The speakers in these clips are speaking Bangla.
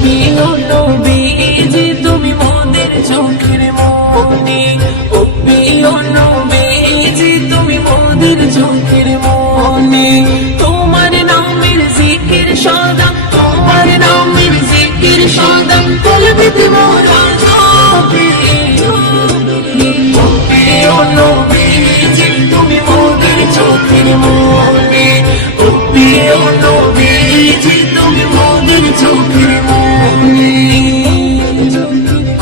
প্রিয় নবীজি তুমি মোদের চোখের মনি, ও প্রিয় নবীজি তুমি মোদের চোখের মনি। তোমার নামের জিকির সদা, তোমার নামের জিকির সদা কলবেতে মোরা জপে। ও প্রিয় নবীজি তুমি মোদের চোখের মনি, ও প্রিয় নবীজি তুমি মোদের চোখের মনি।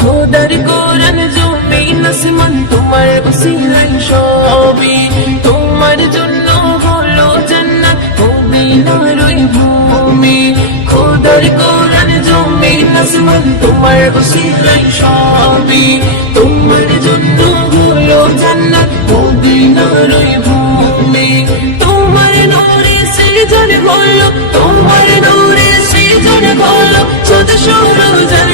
খোদার কোরআন জমিন আসমান তোমার উসিলায় সবই, তোমার জন্য হলো জান্নাত মদিনার ওই ভূমি। খোদার কোরআন জমিন আসমান তোমার উসিলায় সবই, তোমার জন্য হলো জান্নাত মদিনার ওই ভূমি। তোমার নূরে সৃজন হলো, তোমার নূরে সৃজন হলো শত সৌরজের